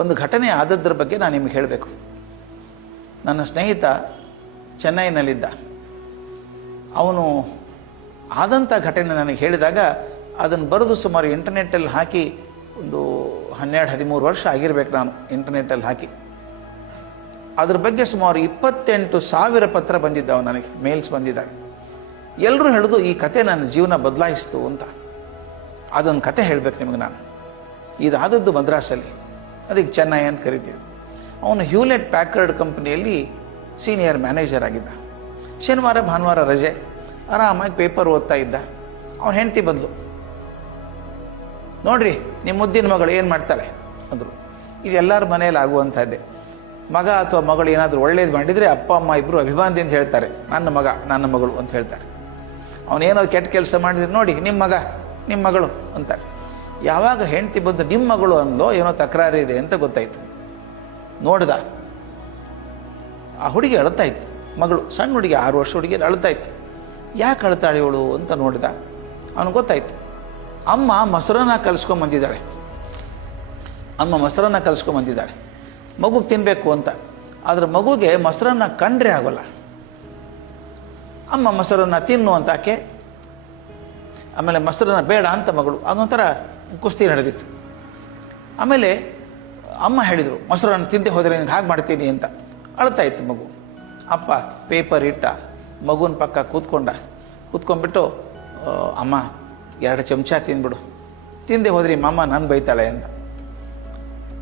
ಒಂದು ಘಟನೆ ಆದದ್ರ ಬಗ್ಗೆ ನಾನು ನಿಮಗೆ ಹೇಳಬೇಕು. ನನ್ನ ಸ್ನೇಹಿತ ಚೆನ್ನೈನಲ್ಲಿದ್ದ. ಅವನು ಆದಂಥ ಘಟನೆ ನನಗೆ ಹೇಳಿದಾಗ ಅದನ್ನು ಬರೆದು ಸುಮಾರು ಇಂಟರ್ನೆಟ್ಟಲ್ಲಿ ಹಾಕಿ ಒಂದು 12-13 ವರ್ಷ ಆಗಿರ್ಬೇಕು ನಾನು ಇಂಟರ್ನೆಟ್ಟಲ್ಲಿ ಹಾಕಿ. ಅದ್ರ ಬಗ್ಗೆ ಸುಮಾರು 28,000 ಪತ್ರ ಬಂದಿದ್ದಾವೆ ನನಗೆ, ಮೇಲ್ಸ್ ಬಂದಿದ್ದಾವೆ. ಎಲ್ಲರೂ ಹೇಳೋದು ಈ ಕತೆ ನನ್ನ ಜೀವನ ಬದಲಾಯಿಸ್ತು ಅಂತ. ಅದೊಂದು ಕತೆ ಹೇಳಬೇಕು ನಿಮಗೆ ನಾನು. ಇದಾದದ್ದು ಮದ್ರಾಸಲ್ಲಿ, ಅದಕ್ಕೆ ಚೆನ್ನೈ ಅಂತ ಕರಿತೀವಿ. ಅವನು ಹ್ಯೂಲೆಟ್ ಪ್ಯಾಕರ್ಡ್ ಕಂಪ್ನಿಯಲ್ಲಿ ಸೀನಿಯರ್ ಮ್ಯಾನೇಜರ್ ಆಗಿದ್ದ. ಶನಿವಾರ ಭಾನುವಾರ ರಜೆ, ಆರಾಮಾಗಿ ಪೇಪರ್ ಓದ್ತಾ ಇದ್ದ. ಅವನ ಹೆಂಡತಿ ಬಂದು, ನೋಡ್ರಿ ನಿಮ್ಮ ಮುದ್ದಿನ ಮಗಳು ಏನು ಮಾಡ್ತಾಳೆ ಅಂದರು. ಇದೆಲ್ಲರ ಮನೇಲಿ ಆಗುವಂಥದ್ದೇ. ಮಗ ಅಥವಾ ಮಗಳು ಏನಾದರೂ ಒಳ್ಳೇದು ಮಾಡಿದರೆ ಅಪ್ಪ ಅಮ್ಮ ಇಬ್ಬರು ಅಭಿಮಾನಿ ಅಂತ ಹೇಳ್ತಾರೆ, ನನ್ನ ಮಗ ನನ್ನ ಮಗಳು ಅಂತ ಹೇಳ್ತಾರೆ. ಅವನೇನೋ ಕೆಟ್ಟ ಕೆಲಸ ಮಾಡಿದ್ರೆ ನೋಡಿ ನಿಮ್ಮ ಮಗ ನಿಮ್ಮ ಮಗಳು ಅಂತಾರೆ. ಯಾವಾಗ ಹೆಂಡತಿ ಬಂದು ನಿಮ್ಮ ಮಗಳು ಅಂದೋ ಏನೋ ತಕರಾರು ಇದೆ ಅಂತ ಗೊತ್ತಾಯಿತು. ನೋಡ್ದ, ಆ ಹುಡುಗಿ ಅಳ್ತಾಯಿತ್ತು. ಮಗಳು ಸಣ್ಣ ಹುಡುಗಿ, 6 ವರ್ಷ ಹುಡುಗಿ ಅಳ್ತಾಯಿತ್ತು. ಯಾಕೆ ಅಳ್ತಾಳೆ ಇವಳು ಅಂತ ನೋಡಿದ. ಅವನಿಗೆ ಗೊತ್ತಾಯಿತು, ಅಮ್ಮ ಮೊಸರನ್ನ ಕಲಿಸ್ಕೊಂಬಂದಿದ್ದಾಳೆ. ಮಗುಗೆ ತಿನ್ನಬೇಕು ಅಂತ. ಆದರೆ ಮಗುಗೆ ಮೊಸರನ್ನ ಕಂಡ್ರೆ ಆಗೋಲ್ಲ. ಅಮ್ಮ ಮೊಸರನ್ನ ತಿನ್ನು ಅಂತ ಆಕೆ, ಆಮೇಲೆ ಮೊಸರನ್ನ ಬೇಡ ಅಂತ ಮಗಳು. ಅದೊಂಥರ ಕುಸ್ತಿ ನಡೆದಿತ್ತು. ಆಮೇಲೆ ಅಮ್ಮ ಹೇಳಿದರು, ಮೊಸರನ್ನ ತಿಂದೆ ಹೋದರೆ ನಿನಗೆ ಹಾಗೆ ಮಾಡ್ತೀನಿ ಅಂತ. ಅಳ್ತಾಯಿತ್ತು ಮಗು. ಅಪ್ಪ ಪೇಪರ್ ಇಟ್ಟ, ಮಗುನ ಪಕ್ಕ ಕೂತ್ಕೊಂಡ್ಬಿಟ್ಟು, ಅಮ್ಮ 2 ಚಮಚ ತಿಂದ್ಬಿಡು, ತಿಂದೆ ಹೋದ್ರಿ ಮಮ್ಮ ನಾನು ಬೈತಾಳೆ ಅಂತ.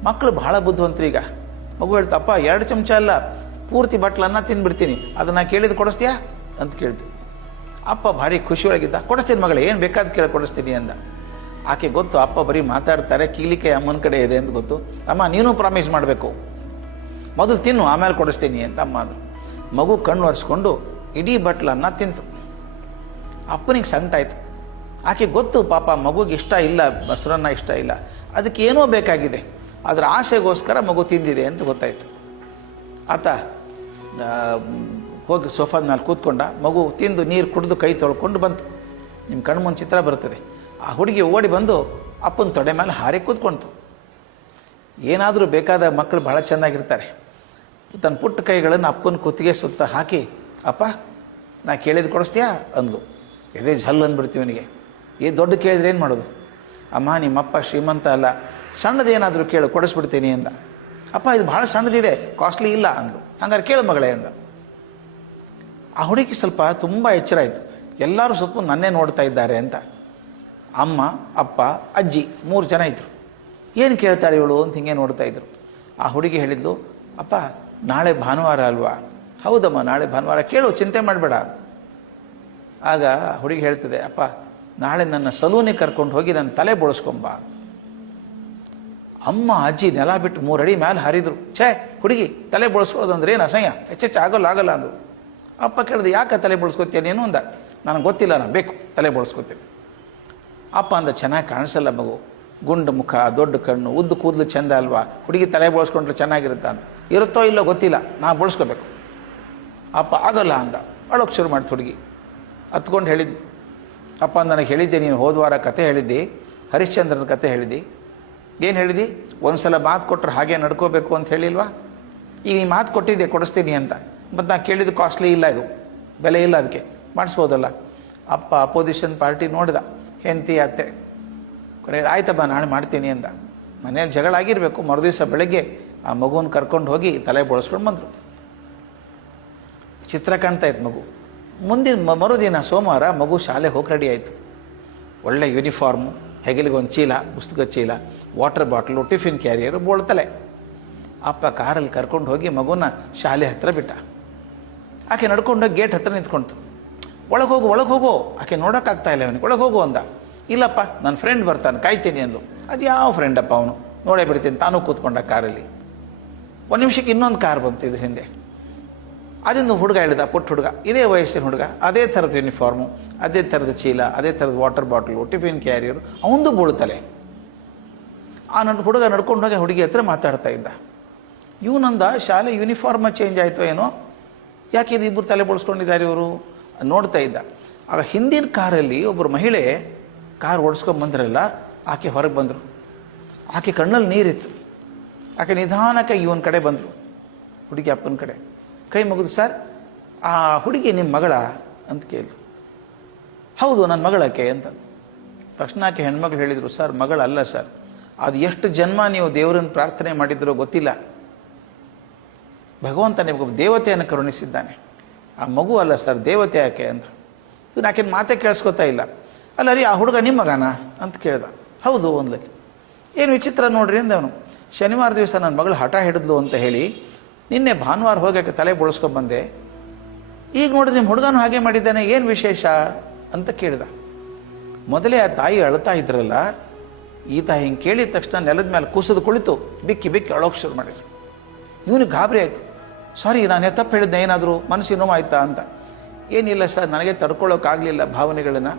ಮಕ್ಕಳು ಬಹಳ ಬುದ್ಧಿವಂತರು. ಈಗ ಮಗು ಹೇಳ್ತಪ್ಪ 2 ಚಮಚ ಅಲ್ಲ, ಪೂರ್ತಿ ಬಟ್ಲನ್ನ ತಿಂದ್ಬಿಡ್ತೀನಿ, ಅದನ್ನು ಕೇಳಿದ್ದು ಕೊಡಿಸ್ತೀಯಾ ಅಂತ ಕೇಳ್ತು. ಅಪ್ಪ ಭಾರಿ ಖುಷಿಯೊಳಗಿದ್ದ. ಕೊಡಿಸ್ತೀನಿ ಮಗಳೇ, ಏನು ಬೇಕಾದ ಕೇಳಿ ಕೊಡಿಸ್ತೀನಿ ಅಂದ. ಆಕೆ ಗೊತ್ತು ಅಪ್ಪ ಬರೀ ಮಾತಾಡ್ತಾರೆ, ಕೀಲಿಕೆ ಅಮ್ಮನ ಕಡೆ ಇದೆ ಅಂತ ಗೊತ್ತು. ಅಮ್ಮ ನೀನು ಪ್ರಾಮಿಸ್ ಮಾಡಬೇಕು, ಮೊದಲು ತಿನ್ನು ಆಮೇಲೆ ಕೊಡಿಸ್ತೀನಿ ಅಂತ ಅಮ್ಮ ಅಂದರು. ಮಗು ಕಣ್ಣು ಒರೆಸ್ಕೊಂಡು ಇಡೀ ಬಟ್ಲನ್ನ ತಿಂತು. ಅಪ್ಪನಿಗೆ ಸಂಕಟಾಯಿತು. ಆಕೆ ಗೊತ್ತು ಪಾಪ ಮಗುಗೆ ಇಷ್ಟ ಇಲ್ಲ, ಮೊಸರನ್ನ ಇಷ್ಟ ಇಲ್ಲ, ಅದಕ್ಕೆ ಏನೋ ಬೇಕಾಗಿದೆ, ಅದರ ಆಸೆಗೋಸ್ಕರ ಮಗು ತಿಂದಿದೆ ಅಂತ ಗೊತ್ತಾಯಿತು. ಆತ ಹೋಗಿ ಸೋಫಾದ ಮೇಲೆ ಕೂತ್ಕೊಂಡ. ಮಗು ತಿಂದು ನೀರು ಕುಡಿದು ಕೈ ತೊಳ್ಕೊಂಡು ಬಂತು. ನಿಮ್ಮ ಕಣ್ಣು ಮುಂದೆ ಚಿತ್ರ ಬರ್ತದೆ. ಆ ಹುಡುಗಿ ಓಡಿ ಬಂದು ಅಪ್ಪನ ತೊಡೆ ಮೇಲೆ ಹಾರಿ ಕೂತ್ಕೊಳ್ತು. ಏನಾದರೂ ಬೇಕಾದ ಮಕ್ಕಳು ಭಾಳ ಚೆನ್ನಾಗಿರ್ತಾರೆ. ತನ್ನ ಪುಟ್ಟ ಕೈಗಳನ್ನು ಅಪ್ಪನ ಕುತ್ತಿಗೆ ಸುತ್ತ ಹಾಕಿ, ಅಪ್ಪ ನಾ ಕೇಳಿದ್ದು ಕೊಡಿಸ್ತೀಯಾ ಅಂದ್ಲು. ಎದೆ ಝಲ್ ಅಂದ್ಬಿಡ್ತೀವಿ ಅವನಿಗೆ. ದೊಡ್ಡ ಕೇಳಿದ್ರೆ ಏನು ಮಾಡೋದು? ಅಮ್ಮ ನಿಮ್ಮಪ್ಪ ಶ್ರೀಮಂತ ಅಲ್ಲ, ಸಣ್ಣದೇನಾದರೂ ಕೇಳು ಕೊಡಿಸ್ಬಿಡ್ತೀನಿ ಅಂದ. ಅಪ್ಪ ಇದು ಭಾಳ ಸಣ್ಣದಿದೆ, ಕಾಸ್ಟ್ಲಿ ಇಲ್ಲ ಅಂದು. ಹಂಗಾರೆ ಕೇಳು ಮಗಳೇ ಅಂದ. ಆ ಹುಡುಗಿ ಸ್ವಲ್ಪ ತುಂಬ ಎಚ್ಚರ ಆಯಿತು. ಎಲ್ಲರೂ ಸ್ವಲ್ಪ ನನ್ನೇ ನೋಡ್ತಾ ಇದ್ದಾರೆ ಅಂತ. ಅಮ್ಮ, ಅಪ್ಪ, ಅಜ್ಜಿ 3 ಜನ ಇದ್ದರು. ಏನು ಕೇಳ್ತಾಳೆ ಇವಳು ಅಂತ ಹಿಂಗೆ ನೋಡ್ತಾ ಇದ್ರು. ಆ ಹುಡುಗಿ ಹೇಳಿದ್ಲು, ಅಪ್ಪ ನಾಳೆ ಭಾನುವಾರ ಅಲ್ವಾ? ಹೌದಮ್ಮ ನಾಳೆ ಭಾನುವಾರ, ಕೇಳು ಚಿಂತೆ ಮಾಡಬೇಡ. ಆಗ ಹುಡುಗಿ ಹೇಳ್ತದೆ, ಅಪ್ಪ ನಾಳೆ ನನ್ನ ಸಲೂನಿಗೆ ಕರ್ಕೊಂಡು ಹೋಗಿ ನನ್ನ ತಲೆ ಬೋಳಿಸ್ಕೊಂಬ. ಅಮ್ಮ ಅಜ್ಜಿ ನೆಲ ಬಿಟ್ಟು 3 ಅಡಿ ಮೇಲೆ ಹಾರಿದ್ರು. ಹುಡುಗಿ ತಲೆ ಬೋಳಿಸ್ಕೊಳ್ಳೋದಂದ್ರೆ ಏನು ಅಸಹ್ಯ, ಹೆಚ್ಚೆಚ್ಚು ಆಗಲ್ಲ ಅಂದರು. ಅಪ್ಪ ಕೇಳಿದೆ, ಯಾಕೆ ತಲೆ ಬೋಳಿಸ್ಕೊತೀಯ ನೀನು ಅಂದ. ನನಗೆ ಗೊತ್ತಿಲ್ಲ, ನಾನು ಬೇಕು ತಲೆ ಬೋಳಿಸ್ಕೊತೀನಿ. ಅಪ್ಪ ಅಂದ, ಚೆನ್ನಾಗಿ ಕಾಣಿಸಲ್ಲ ಮಗು, ಗುಂಡು ಮುಖ, ದೊಡ್ಡ ಕಣ್ಣು, ಉದ್ದು ಕೂದಲು ಚೆಂದ ಅಲ್ವಾ, ಹುಡುಗಿ ತಲೆ ಬೋಳಿಸ್ಕೊಂಡ್ರೆ ಚೆನ್ನಾಗಿರುತ್ತಾ ಅಂತ. ಇರುತ್ತೋ ಇಲ್ಲೋ ಗೊತ್ತಿಲ್ಲ, ನಾನು ಬೋಳಿಸ್ಕೋಬೇಕು. ಅಪ್ಪ ಆಗಲ್ಲ ಅಂದ. ಅಳೋಕ್ಕೆ ಶುರು ಮಾಡ್ತು ಹುಡುಗಿ. ಹತ್ಕೊಂಡು ಹೇಳಿದ್ದು, ಅಪ್ಪ ನನಗೆ ಹೇಳಿದ್ದೆ, ನೀನು ಹೋದ ವಾರ ಕತೆ ಹೇಳಿದ್ದಿ, ಹರಿಶ್ಚಂದ್ರನ ಕತೆ ಹೇಳಿದ್ದಿ. ಏನು ಹೇಳಿದಿ? ಒಂದು ಸಲ ಮಾತು ಕೊಟ್ಟರೆ ಹಾಗೆ ನಡ್ಕೋಬೇಕು ಅಂತ ಹೇಳಿಲ್ವಾ? ಈಗ ಈ ಮಾತು ಕೊಟ್ಟಿದ್ದೆ ಕೊಡಿಸ್ತೀನಿ ಅಂತ, ಮತ್ತು ನಾನು ಕೇಳಿದ್ದು ಕಾಸ್ಟ್ಲಿ ಇಲ್ಲ, ಇದು ಬೆಲೆ ಇಲ್ಲ, ಅದಕ್ಕೆ ಮಾಡಿಸ್ಬೋದಲ್ಲ. ಅಪ್ಪ ಅಪೋಸಿಷನ್ ಪಾರ್ಟಿ ನೋಡಿದ, ಹೆಂಡತಿ ಅತ್ತೆ. ಕೊನೆಗೆ ಆಯ್ತಪ್ಪ ನಾಳೆ ಮಾಡ್ತೀನಿ ಅಂದ. ಮನೇಲಿ ಜಗಳ ಆಗಿರಬೇಕು. ಮರುದಿವಸ ಬೆಳಗ್ಗೆ ಆ ಮಗುನ ಕರ್ಕೊಂಡು ಹೋಗಿ ತಲೆ ಬೋಳಿಸ್ಕೊಂಡು ಬಂದರು. ಚಿತ್ರ ಕಾಣ್ತಾ ಇತ್ತು ಮಗು. ಮುಂದಿನ ಮರುದಿನ ಸೋಮವಾರ ಮಗು ಶಾಲೆಗೆ ಹೋಗಿ ರೆಡಿ ಆಯಿತು. ಒಳ್ಳೆ ಯೂನಿಫಾರ್ಮು, ಹೆಗಲಿಗೊಂದು ಚೀಲ, ಪುಸ್ತಕದ ಚೀಲ, ವಾಟರ್ ಬಾಟ್ಲು, ಟಿಫಿನ್ ಕ್ಯಾರಿಯರು, ಬೋಳ್ತಲೆ. ಅಪ್ಪ ಕಾರಲ್ಲಿ ಕರ್ಕೊಂಡು ಹೋಗಿ ಮಗುನ ಶಾಲೆ ಹತ್ತಿರ ಬಿಟ್ಟ. ಆಕೆ ನಡ್ಕೊಂಡೋಗಿ ಗೇಟ್ ಹತ್ತಿರ ನಿಂತ್ಕೊಳ್ತು. ಒಳಗೆ ಹೋಗೋ ಆಕೆ ನೋಡೋಕ್ಕಾಗ್ತಾ ಇಲ್ಲ ಅವನಿಗೆ. ಒಳಗೆ ಹೋಗು ಅಂದ. ಇಲ್ಲಪ್ಪ ನನ್ನ ಫ್ರೆಂಡ್ ಬರ್ತಾನೆ, ಕಾಯ್ತೀನಿ ಅಂದು. ಅದು ಯಾವ ಫ್ರೆಂಡಪ್ಪ ಅವನು, ನೋಡೇ ಬಿಡ್ತೀನಿ. ತಾನೂ ಕೂತ್ಕೊಂಡ ಕಾರಲ್ಲಿ. 1 ನಿಮಿಷಕ್ಕೆ ಇನ್ನೊಂದು ಕಾರ್ ಬಂತು ಇದ್ರ ಹಿಂದೆ. ಅದರಿಂದ ಹುಡುಗ ಹೇಳಿದ, ಪುಟ್ಟ ಹುಡುಗ, ಇದೇ ವಯಸ್ಸಿನ ಹುಡುಗ, ಅದೇ ಥರದ ಯೂನಿಫಾರ್ಮು, ಅದೇ ಥರದ ಚೀಲ, ಅದೇ ಥರದ ವಾಟರ್ ಬಾಟ್ಲು, ಟಿಫಿನ್ ಕ್ಯಾರಿಯರು, ಅವನದು ಬೀಳ್ತಲೆ. ಆ ಹುಡುಗ ನಡ್ಕೊಂಡೋಗಿ ಹುಡುಗಿ ಹತ್ರ ಮಾತಾಡ್ತಾ ಇದ್ದ. ಇವನಂದ, ಶಾಲೆ ಯೂನಿಫಾರ್ಮ ಚೇಂಜ್ ಆಯಿತು ಏನೋ, ಯಾಕೆ ಇದು ಇಬ್ಬರು ತಲೆ ಬೋಳಿಸ್ಕೊಂಡಿದ್ದಾರೆ ಇವರು ನೋಡ್ತಾ ಇದ್ದ. ಆಗ ಹಿಂದಿನ ಕಾರಲ್ಲಿ ಒಬ್ಬರು ಮಹಿಳೆ ಕಾರ್ ಓಡಿಸ್ಕೊಂಬಂದ್ರಲ್ಲ, ಆಕೆ ಹೊರಗೆ ಬಂದರು. ಆಕೆ ಕಣ್ಣಲ್ಲಿ ನೀರಿತ್ತು. ಆಕೆ ನಿಧಾನಕ್ಕೆ ಇವನ ಕಡೆ ಬಂದರು, ಹುಡುಗಿ ಅಪ್ಪನ ಕಡೆ ಕೈ ಮುಗಿದು, ಸರ್ ಆ ಹುಡುಗಿ ನಿಮ್ಮ ಮಗಳ ಅಂತ ಕೇಳಿದ್ರು. ಹೌದು ನನ್ನ ಮಗಳಕ್ಕೆ ಅಂತ. ತಕ್ಷಣ ಆಕೆ ಹೆಣ್ಮಗಳು ಹೇಳಿದರು, ಸರ್ ಮಗಳಲ್ಲ ಸರ್, ಅದು ಎಷ್ಟು ಜನ್ಮ ನೀವು ದೇವರನ್ನು ಪ್ರಾರ್ಥನೆ ಮಾಡಿದ್ರೋ ಗೊತ್ತಿಲ್ಲ, ಭಗವಂತ ನಿಮಗೆ ದೇವತೆಯನ್ನು ಕರುಣಿಸಿದ್ದಾನೆ, ಆ ಮಗು ಅಲ್ಲ ಸರ್ ದೇವತೆ ಆಕೆ ಅಂತ. ಇವನು ಆಕೆನ ಮಾತೇ ಕೇಳಿಸ್ಕೊತಾ ಇಲ್ಲ. ಅಲ್ಲ ರೀ ಆ ಹುಡುಗ ನಿಮ್ಮ ಮಗನ ಅಂತ ಕೇಳ್ದ. ಹೌದು ಅಂದ್ಲಕ್ಕೆ. ಏನು ವಿಚಿತ್ರ ನೋಡ್ರಿ ಅಂದವನು. ಶನಿವಾರ ದಿವಸ ನನ್ನ ಮಗಳು ಹಠ ಹಿಡಿದ್ಲು ಅಂತ ಹೇಳಿ ನಿನ್ನೆ ಭಾನುವಾರ ಹೋಗೋಕ್ಕೆ ತಲೆ ಬೋಳಿಸ್ಕೊಂಡ್ಬಂದೆ, ಈಗ ನೋಡಿದ್ರೆ ನಿಮ್ಮ ಹುಡುಗನೂ ಹಾಗೆ ಮಾಡಿದ್ದಾನೆ, ಏನು ವಿಶೇಷ ಅಂತ ಕೇಳಿದ. ಮೊದಲೇ ಆ ತಾಯಿ ಅಳ್ತಾ ಇದ್ರಲ್ಲ, ಈತ ಹಿಂಗೆ ಕೇಳಿದ ತಕ್ಷಣ ನೆಲದ ಮೇಲೆ ಕೂಸದು ಕುಳಿತು ಬಿಕ್ಕಿ ಬಿಕ್ಕಿ ಅಳೋಕೆ ಶುರು ಮಾಡಿದ್ರು. ಇವನಿಗೆ ಗಾಬರಿ ಆಯಿತು. ಸಾರಿ ನಾನು ತಪ್ಪು ಹೇಳಿದ್ದೆ, ಏನಾದರೂ ಮನಸ್ಸಿಗೆ ನೋವಾಯ್ತಾ ಅಂತ. ಏನಿಲ್ಲ ಸರ್, ನನಗೆ ತಡ್ಕೊಳ್ಳೋಕ್ಕಾಗಲಿಲ್ಲ ಭಾವನೆಗಳನ್ನು,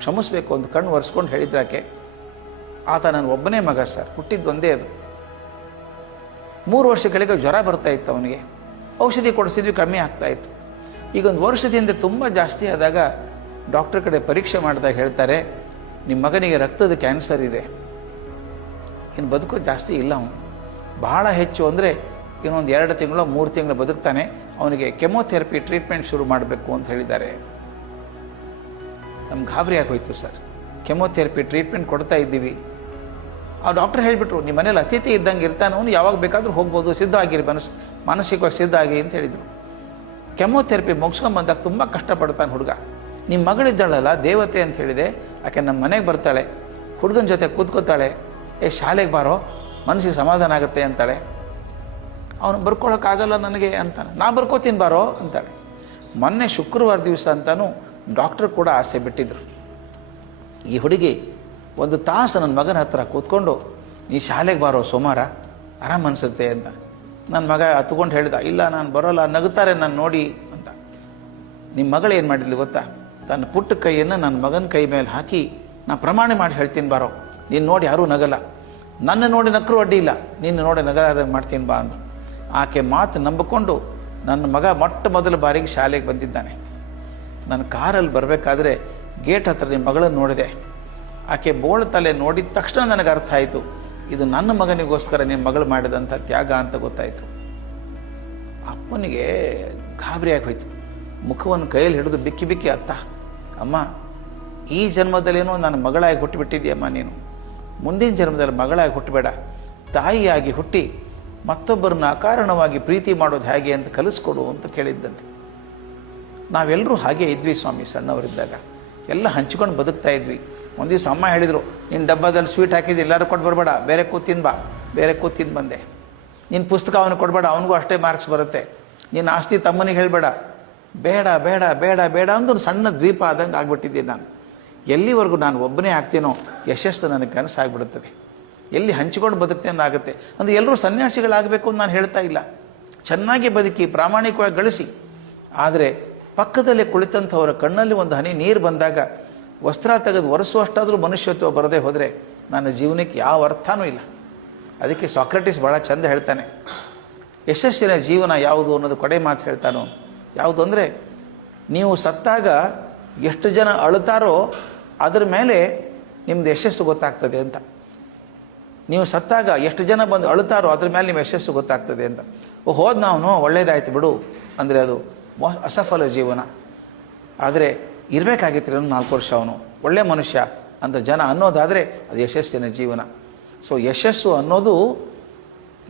ಕ್ಷಮಿಸ್ಬೇಕು ಅಂತ ಕಣ್ಣು ಒರೆಸ್ಕೊಂಡು ಹೇಳಿದ್ರಾಕೆ. ಆತ ನನ್ನ ಒಬ್ಬನೇ ಮಗ ಸರ್, ಹುಟ್ಟಿದ್ದು ಒಂದೇ ಅದು. 3 ವರ್ಷಗಳಿಗೆ ಜ್ವರ ಬರ್ತಾಯಿತ್ತು ಅವನಿಗೆ, ಔಷಧಿ ಕೊಡಿಸಿದ್ವಿ ಕಮ್ಮಿ ಆಗ್ತಾಯಿತ್ತು. ಈಗ 1 ವರ್ಷದಿಂದ ತುಂಬ ಜಾಸ್ತಿ ಆದಾಗ ಡಾಕ್ಟರ್ ಕಡೆ ಪರೀಕ್ಷೆ ಮಾಡಿದಾಗ ಹೇಳ್ತಾರೆ, ನಿಮ್ಮ ಮಗನಿಗೆ ರಕ್ತದ ಕ್ಯಾನ್ಸರ್ ಇದೆ, ಇನ್ನು ಬದುಕೋ ಜಾಸ್ತಿ ಇಲ್ಲ, ಅವನು ಬಹಳ ಹೆಚ್ಚು ಅಂದರೆ ಇನ್ನೊಂದು 2 ತಿಂಗಳು 3 ತಿಂಗಳು ಬದುಕ್ತಾನೆ, ಅವನಿಗೆ ಕೆಮೊಥೆರಪಿ ಟ್ರೀಟ್ಮೆಂಟ್ ಶುರು ಮಾಡಬೇಕು ಅಂತ ಹೇಳಿದ್ದಾರೆ. ನಮ್ಗೆ ಗಾಬರಿ ಆಗೋಯ್ತು ಸರ್. ಕೆಮೊಥೆರಪಿ ಟ್ರೀಟ್ಮೆಂಟ್ ಕೊಡ್ತಾ ಇದ್ದೀವಿ. ಆ ಡಾಕ್ಟರ್ ಹೇಳಿಬಿಟ್ರು, ನಿಮ್ಮ ಮನೇಲಿ ಅತಿಥಿ ಇದ್ದಂಗೆ ಇರ್ತಾನೆ ಅವನು, ಯಾವಾಗ ಬೇಕಾದರೂ ಹೋಗ್ಬೋದು, ಸಿದ್ಧ ಆಗಿರಿ, ಮಾನಸಿಕವಾಗಿ ಸಿದ್ಧ ಆಗಿ ಅಂತ ಹೇಳಿದರು. ಕೆಮೊಥೆರಪಿ ಮುಗಿಸ್ಕೊಂಬಂದಾಗ ತುಂಬ ಕಷ್ಟಪಡ್ತಾನೆ ಹುಡುಗ. ನಿಮ್ಮ ಮಗಳಿದ್ದಾಳಲ್ಲ ದೇವತೆ ಅಂತ ಹೇಳಿದೆ, ಆಕೆ ನಮ್ಮ ಮನೆಗೆ ಬರ್ತಾಳೆ, ಹುಡುಗನ ಜೊತೆ ಕೂತ್ಕೋತಾಳೆ, ಶಾಲೆಗೆ ಬಾರೋ ಮನಸ್ಸಿಗೆ ಸಮಾಧಾನ ಆಗುತ್ತೆ ಅಂತಾಳೆ. ಅವನು ಬರ್ಕೊಳ್ಳೋಕ್ಕಾಗಲ್ಲ ನನಗೆ ಅಂತಾನೆ. ನಾ ಬರ್ಕೋತೀನಿ ಬಾರೋ ಅಂತಾಳೆ. ಮೊನ್ನೆ ಶುಕ್ರವಾರ ದಿವಸ ಅಂತಾನು ಡಾಕ್ಟ್ರು ಕೂಡ ಆಸೆ ಬಿಟ್ಟಿದ್ರು. ಈ ಹುಡುಗಿ 1 ತಾಸು ನನ್ನ ಮಗನ ಹತ್ರ ಕೂತ್ಕೊಂಡು, ನೀ ಶಾಲೆಗೆ ಬಾರೋ ಸೋಮವಾರ, ಆರಾಮ್ ಅನಿಸುತ್ತೆ ಅಂತ. ನನ್ನ ಮಗ ಹತ್ಕೊಂಡು ಹೇಳ್ದ, ಇಲ್ಲ ನಾನು ಬರೋಲ್ಲ, ನಗುತ್ತಾರೆ ನಾನು ನೋಡಿ ಅಂತ. ನಿಮ್ಮ ಮಗಳು ಏನು ಮಾಡಿದ್ಲು ಗೊತ್ತಾ, ತನ್ನ ಪುಟ್ಟ ಕೈಯನ್ನು ನನ್ನ ಮಗನ ಕೈ ಮೇಲೆ ಹಾಕಿ, ನಾ ಪ್ರಮಾಣ ಮಾಡಿ ಹೇಳ್ತೀನಿ ಬಾರೋ, ನೀನು ನೋಡಿ ಯಾರೂ ನಗಲ್ಲ, ನನ್ನ ನೋಡಿ ನಕ್ಕರೂ ಅಡ್ಡಿ ಇಲ್ಲ, ನಿನ್ನ ನೋಡಿ ನಗಲಾದಾಗ ಮಾಡ್ತೀನಿ ಬಾ ಅಂದರು. ಆಕೆ ಮಾತು ನಂಬಿಕೊಂಡು ನನ್ನ ಮಗ ಮೊಟ್ಟ ಮೊದಲ ಬಾರಿಗೆ ಶಾಲೆಗೆ ಬಂದಿದ್ದಾನೆ. ನನ್ನ ಕಾರಲ್ಲಿ ಬರಬೇಕಾದ್ರೆ ಗೇಟ್ ಹತ್ರ ನಿಮ್ಮ ಮಗಳನ್ನು ನೋಡಿದೆ. ಆಕೆ ಬೋಳು ತಲೆ ನೋಡಿದ ತಕ್ಷಣ ನನಗೆ ಅರ್ಥ ಆಯಿತು, ಇದು ನನ್ನ ಮಗನಿಗೋಸ್ಕರ ನಿಮ್ಮ ಮಗಳು ಮಾಡಿದಂಥ ತ್ಯಾಗ ಅಂತ ಗೊತ್ತಾಯಿತು. ಅಪ್ಪನಿಗೆ ಗಾಬರಿ ಆಗೋಯ್ತು. ಮುಖವನ್ನು ಕೈಯಲ್ಲಿ ಹಿಡಿದು ಬಿಕ್ಕಿ ಬಿಕ್ಕಿ, ಅತ್ತ ಅಮ್ಮ, ಈ ಜನ್ಮದಲ್ಲೇನೋ ನನ್ನ ಮಗಳಾಗಿ ಹುಟ್ಟುಬಿಟ್ಟಿದ್ದೀಯಮ್ಮ, ನೀನು ಮುಂದಿನ ಜನ್ಮದಲ್ಲಿ ಮಗಳಾಗಿ ಹುಟ್ಟಬೇಡ, ತಾಯಿಯಾಗಿ ಹುಟ್ಟಿ ಮತ್ತೊಬ್ಬರನ್ನ ಅಕಾರಣವಾಗಿ ಪ್ರೀತಿ ಮಾಡೋದು ಹೇಗೆ ಅಂತ ಕಲಿಸ್ಕೊಡು ಅಂತ ಕೇಳಿದ್ದಂತೆ. ನಾವೆಲ್ಲರೂ ಹಾಗೆ ಇದ್ವಿ ಸ್ವಾಮಿ, ಸಣ್ಣವರಿದ್ದಾಗ ಎಲ್ಲ ಹಂಚ್ಕೊಂಡು ಬದುಕ್ತಾ ಇದ್ವಿ. ಒಂದು ದಿವಸ ಅಮ್ಮ ಹೇಳಿದರು, ನಿನ್ನ ಡಬ್ಬದಲ್ಲಿ ಸ್ವೀಟ್ ಹಾಕಿದ್ದು ಎಲ್ಲರೂ ಕೊಟ್ಟು ಬರಬೇಡ, ಬೇರೆ ಕೂತಿಂದು ಬಾ, ಬೇರೆ ಕೂತಿಂದು ಬಂದೆ. ನಿನ್ನ ಪುಸ್ತಕ ಅವನಿಗೆ ಕೊಡಬೇಡ, ಅವನಿಗೂ ಅಷ್ಟೇ ಮಾರ್ಕ್ಸ್ ಬರುತ್ತೆ. ನಿನ್ನ ಆಸ್ತಿ ತಮ್ಮನಿಗೆ ಹೇಳಬೇಡ, ಬೇಡ ಬೇಡ ಬೇಡ ಬೇಡ ಅಂದು ಸಣ್ಣ ದ್ವೀಪ ಆದಂಗೆ ಆಗ್ಬಿಟ್ಟಿದ್ದೀನಿ ನಾನು. ಎಲ್ಲಿವರೆಗೂ ನಾನು ಒಬ್ಬನೇ ಆಗ್ತೀನೋ ಯಶಸ್ಸು ನನಗೆ ಕನಸಾಗ್ಬಿಡುತ್ತದೆ. ಎಲ್ಲಿ ಹಂಚಿಕೊಂಡು ಬದುಕ್ತೇನೋ ಆಗುತ್ತೆ. ಅಂದರೆ ಎಲ್ಲರೂ ಸನ್ಯಾಸಿಗಳಾಗಬೇಕು ಅಂತ ನಾನು ಹೇಳ್ತಾ ಇಲ್ಲ, ಚೆನ್ನಾಗಿ ಬದುಕಿ ಪ್ರಾಮಾಣಿಕವಾಗಿ ಗಳಿಸಿ. ಆದರೆ ಪಕ್ಕದಲ್ಲೇ ಕುಳಿತಂಥವರ ಕಣ್ಣಲ್ಲಿ ಒಂದು ಹನಿ ನೀರು ಬಂದಾಗ ವಸ್ತ್ರ ತೆಗೆದು ಒರೆಸುವಷ್ಟಾದರೂ ಮನುಷ್ಯತ್ವ ಬರದೇ ಹೋದರೆ ನನ್ನ ಜೀವನಕ್ಕೆ ಯಾವ ಅರ್ಥನೂ ಇಲ್ಲ. ಅದಕ್ಕೆ ಸಾಕ್ರೆಟಿಸ್ ಭಾಳ ಚಂದ ಹೇಳ್ತಾನೆ, ಯಶಸ್ಸಿನ ಜೀವನ ಯಾವುದು ಅನ್ನೋದು ಕಡೆ ಮಾತು ಹೇಳ್ತಾನೋ. ಯಾವುದು ಅಂದರೆ, ನೀವು ಸತ್ತಾಗ ಎಷ್ಟು ಜನ ಅಳುತ್ತಾರೋ ಅದ್ರ ಮೇಲೆ ನಿಮ್ಮದು ಯಶಸ್ಸು ಗೊತ್ತಾಗ್ತದೆ ಅಂತ. ನೀವು ಸತ್ತಾಗ ಎಷ್ಟು ಜನ ಬಂದು ಅಳುತ್ತಾರೋ ಅದ್ರ ಮೇಲೆ ನಿಮ್ಮ ಯಶಸ್ಸು ಗೊತ್ತಾಗ್ತದೆ ಅಂತ. ಹೋದ ನಾವು ಒಳ್ಳೇದಾಯ್ತು ಬಿಡು ಅಂದರೆ ಅದು ಅಸಫಲ ಜೀವನ. ಆದರೆ ಇರಬೇಕಾಗಿತ್ತು 4 ವರ್ಷ ಅವನು ಒಳ್ಳೆ ಮನುಷ್ಯ ಅಂತ ಜನ ಅನ್ನೋದಾದರೆ ಅದು ಯಶಸ್ಸಿನ ಜೀವನ. ಸೊ ಯಶಸ್ಸು ಅನ್ನೋದು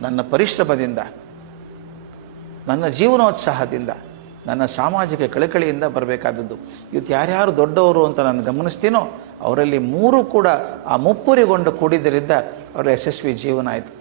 ನನ್ನ ಪರಿಶ್ರಮದಿಂದ, ನನ್ನ ಜೀವನೋತ್ಸಾಹದಿಂದ, ನನ್ನ ಸಾಮಾಜಿಕ ಕಳಕಳಿಯಿಂದ ಬರಬೇಕಾದದ್ದು. ಇವತ್ತು ಯಾರ್ಯಾರು ದೊಡ್ಡವರು ಅಂತ ನಾನು ಗಮನಿಸ್ತೀನೋ ಅವರಲ್ಲಿ 3 ಕೂಡ ಆ ಮುಪ್ಪುರಿಗೊಂಡು ಕೂಡಿದ್ದರಿಂದ ಅವರ ಯಶಸ್ವಿ ಜೀವನ ಆಯಿತು.